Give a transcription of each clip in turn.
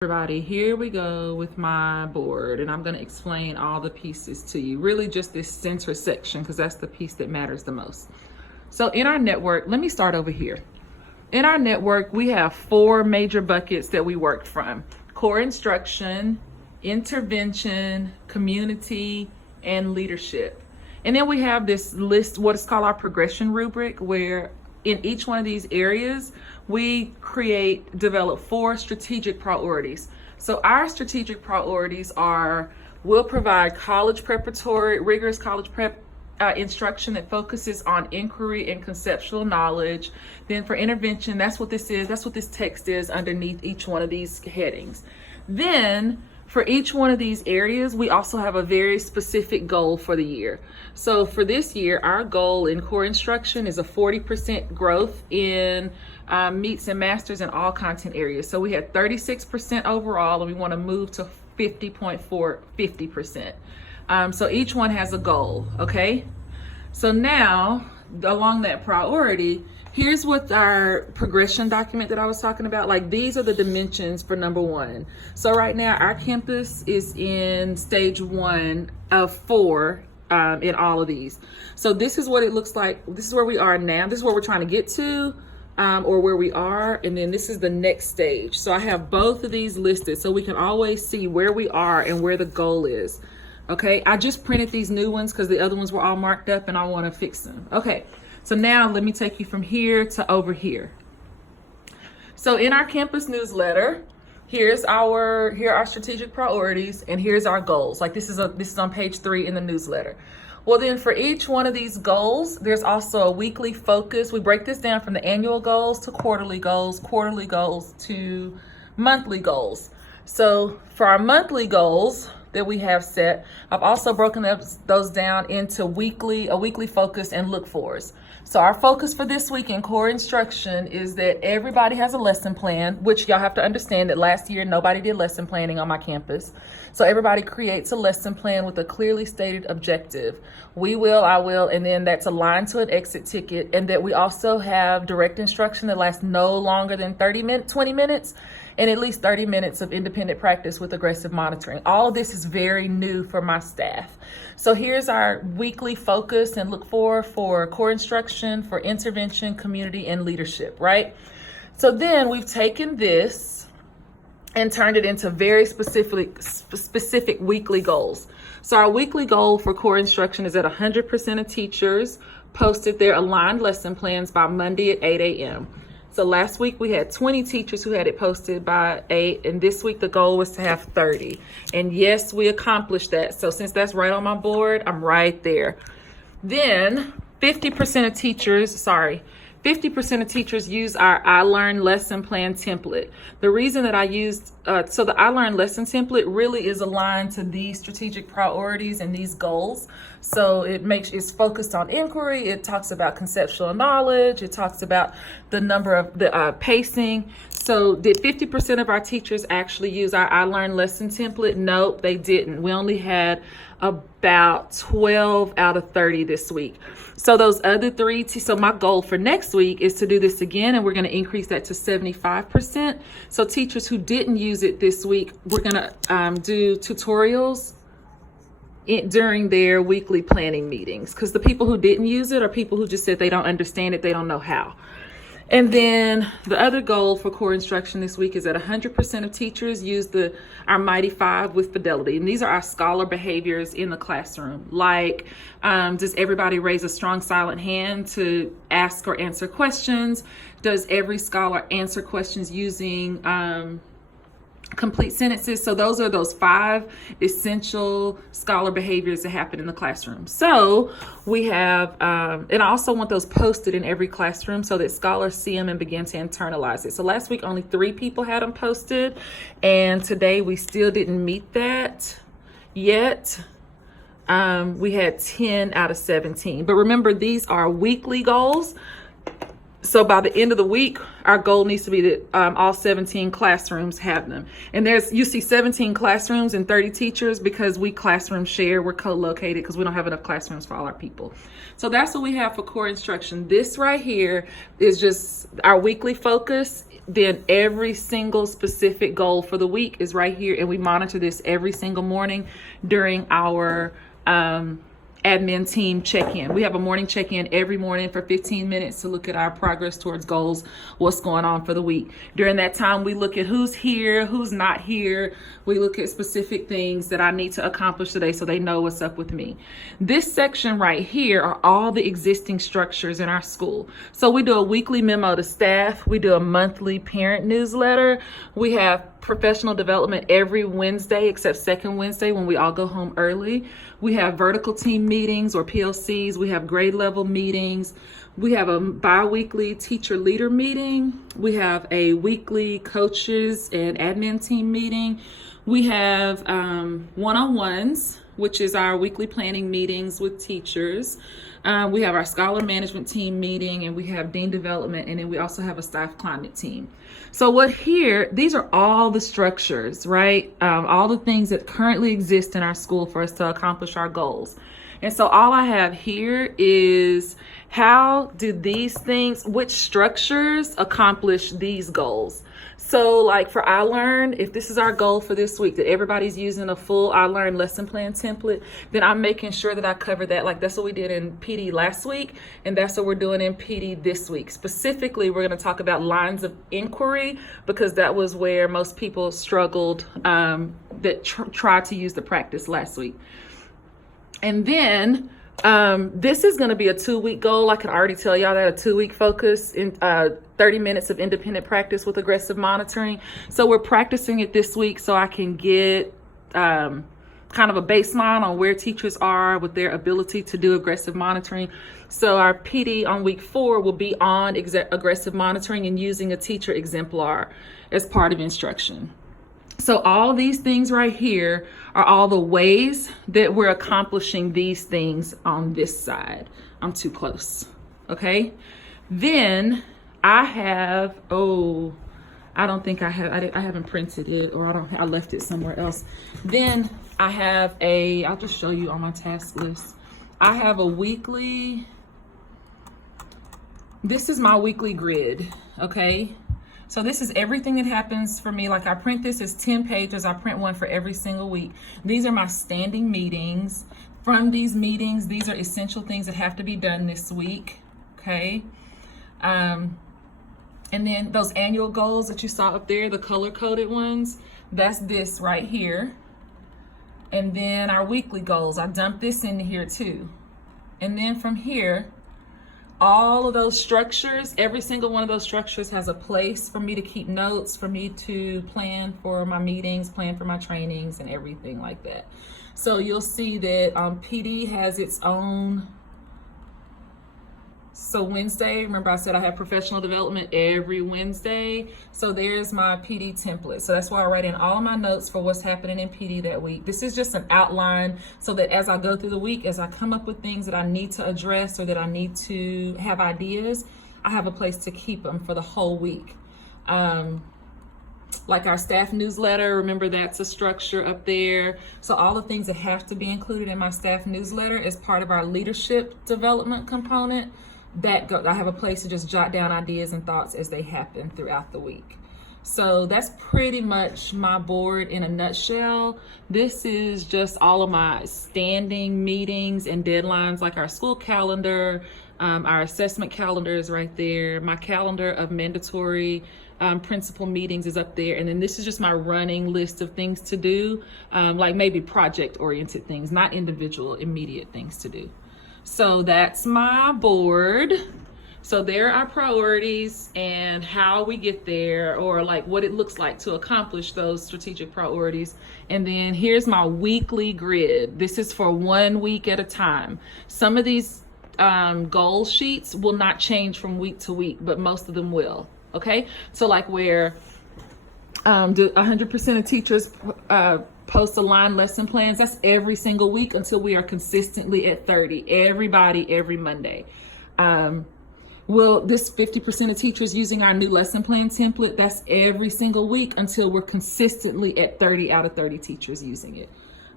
Everybody, here we go with my board, and I'm going to explain all the pieces to you. Really just this center section, because that's the piece that matters the most. So in our network, let me start over here. In our network, we have 4 major buckets that we work from: core instruction, intervention, community, and leadership. And then we have this list, what is called our progression rubric, where in each one of these areas, we develop 4 strategic priorities. So our strategic priorities are: we'll provide rigorous college prep instruction that focuses on inquiry and conceptual knowledge. Then for intervention, that's what this is. That's what this text is underneath each one of these headings. Then for each one of these areas, we also have a very specific goal for the year. So for this year, our goal in core instruction is a 40% growth in meets and masters in all content areas. So we had 36% overall, and we want to move to 50% so each one has a goal, okay? So now, along that priority, here's what our progression document that I was talking about, like these are the dimensions for number 1. So right now, our campus is in stage 1 of 4 in all of these. So this is what it looks like. This is where we are now. This is where we're trying to get to. Or where we are, and then this is the next stage. So I have both of these listed so we can always see where we are and where the goal is. Okay, I just printed these new ones because the other ones were all marked up and I want to fix them. Okay, so now let me take you from here to over here. So in our campus newsletter, here are our strategic priorities, and here's our goals. Like this is on page 3 in the newsletter. Well, then for each one of these goals, there's also a weekly focus. We break this down from the annual goals to quarterly goals to monthly goals. So for our monthly goals that we have set, I've also broken those down into a weekly focus and look fors. So our focus for this week in core instruction is that everybody has a lesson plan, which y'all have to understand that last year nobody did lesson planning on my campus. So everybody creates a lesson plan with a clearly stated objective. I will, and then that's aligned to an exit ticket, and that we also have direct instruction that lasts no longer than 20 minutes, and at least 30 minutes of independent practice with aggressive monitoring. All of this is very new for my staff. So here's our weekly focus and look for core instruction, for intervention, community, and leadership, right? So then we've taken this and turned it into very specific weekly goals. So our weekly goal for core instruction is that 100% of teachers posted their aligned lesson plans by Monday at 8 a.m. So last week we had 20 teachers who had it posted by 8, and this week the goal was to have 30. And yes, we accomplished that. So since that's right on my board, I'm right there. Then 50% of teachers use our iLearn lesson plan template. The reason that I used, so the iLearn lesson template really is aligned to these strategic priorities and these goals. So it's focused on inquiry. It talks about conceptual knowledge. It talks about the number of the pacing. So did 50% of our teachers actually use our iLearn lesson template? Nope, they didn't. We only had about 12 out of 30 this week. So those other 3, so my goal for next week is to do this again, and we're going to increase that to 75%. So teachers who didn't use it this week, we're going to do tutorials during their weekly planning meetings, because the people who didn't use it are people who just said they don't understand it, they don't know how. And then the other goal for core instruction this week is that 100% of teachers use our Mighty 5 with fidelity. And these are our scholar behaviors in the classroom. Like, does everybody raise a strong silent hand to ask or answer questions? Does every scholar answer questions using complete sentences? So those are those 5 essential scholar behaviors that happen in the classroom. So we have, and I also want those posted in every classroom so that scholars see them and begin to internalize it. So last week, only 3 people had them posted, and today we still didn't meet that yet. We had 10 out of 17. But remember, these are weekly goals. So by the end of the week, our goal needs to be that all 17 classrooms have them. And you see 17 classrooms and 30 teachers because we classroom share. We're co-located because we don't have enough classrooms for all our people. So that's what we have for core instruction. This right here is just our weekly focus then every single specific goal for the week is right here. And we monitor this every single morning during our admin team check-in. We have a morning check-in every morning for 15 minutes to look at our progress towards goals, what's going on for the week. During that time, we look at who's here, who's not here. We look at specific things that I need to accomplish today so they know what's up with me. This section right here are all the existing structures in our school. So we do a weekly memo to staff. We do a monthly parent newsletter. We have professional development every Wednesday except second Wednesday when we all go home early. We have vertical team meetings or PLCs. We have grade level meetings. We have a bi-weekly teacher leader meeting. We have a weekly coaches and admin team meeting. We have one-on-ones, which is our weekly planning meetings with teachers. We have our scholar management team meeting, and we have dean development, and then we also have a staff climate team. So these are all the structures, right? All the things that currently exist in our school for us to accomplish our goals. And so all I have here is how do these things, which structures accomplish these goals? So like for iLearn, if this is our goal for this week, that everybody's using a full iLearn lesson plan template, then I'm making sure that I cover that. Like that's what we did in PD last week, and that's what we're doing in PD this week. Specifically, we're going to talk about lines of inquiry because that was where most people struggled that tried to use the practice last week. And then this is going to be a 2-week goal. I can already tell y'all that a 2-week focus in 30 minutes of independent practice with aggressive monitoring. So we're practicing it this week so I can get kind of a baseline on where teachers are with their ability to do aggressive monitoring. So our PD on week 4 will be on aggressive monitoring and using a teacher exemplar as part of instruction. So all these things right here are all the ways that we're accomplishing these things on this side. I'm too close. Okay. Then I have, I haven't printed it, or I left it somewhere else. Then I have I'll just show you on my task list. I have a weekly, this is my weekly grid. Okay. So this is everything that happens for me. Like I print this as 10 pages. I print one for every single week. These are my standing meetings. From these meetings, these are essential things that have to be done this week. Okay. And then those annual goals that you saw up there, the color coded ones, that's this right here. And then our weekly goals, I dumped this into here too. And then from here, all of those structures, every single one of those structures has a place for me to keep notes, for me to plan for my meetings, plan for my trainings, and everything like that. So you'll see that PD has its own. So Wednesday, remember I said I have professional development every Wednesday. So there's my PD template. So that's why I write in all my notes for what's happening in PD that week. This is just an outline so that as I go through the week, as I come up with things that I need to address or that I need to have ideas, I have a place to keep them for the whole week. Like our staff newsletter, remember that's a structure up there. So all the things that have to be included in my staff newsletter as part of our leadership development component, I have a place to just jot down ideas and thoughts as they happen throughout the week. So that's pretty much my board in a nutshell. This is just all of my standing meetings and deadlines, like our school calendar, our assessment calendar is right there. My calendar of mandatory principal meetings is up there. And then this is just my running list of things to do, like maybe project-oriented things, not individual immediate things to do. So that's my board. So there are priorities and how we get there, or like what it looks like to accomplish those strategic priorities. And then here's my weekly grid. This is for 1 week at a time. Some of these goal sheets will not change from week to week, but most of them will. Okay. So like where do 100% of teachers post aligned lesson plans, that's every single week until we are consistently at 30, everybody every Monday. Will this 50% of teachers using our new lesson plan template, that's every single week until we're consistently at 30 out of 30 teachers using it.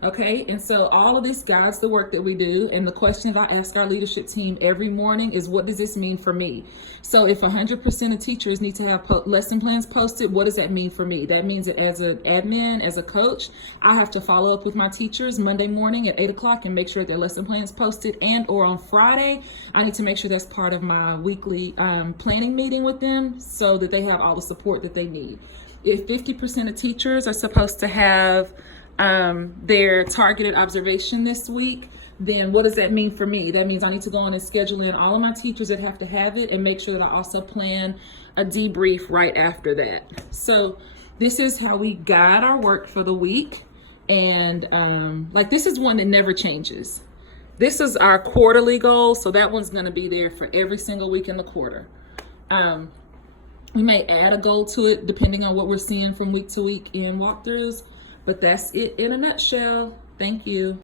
Okay, and so all of this guides the work that we do. And the question I ask our leadership team every morning is, what does this mean for me? So if 100% of teachers need to have lesson plans posted, what does that mean for me? That means that as an admin, as a coach, I have to follow up with my teachers Monday morning at 8 o'clock and make sure their lesson plans posted, and or on Friday, I need to make sure that's part of my weekly planning meeting with them so that they have all the support that they need. If 50% of teachers are supposed to have their targeted observation this week, then what does that mean for me? That means I need to go in and schedule in all of my teachers that have to have it and make sure that I also plan a debrief right after that. So this is how we guide our work for the week. And like, this is one that never changes. This is our quarterly goal, so that one's going to be there for every single week in the quarter. We may add a goal to it depending on what we're seeing from week to week in walkthroughs, but that's it in a nutshell. Thank you.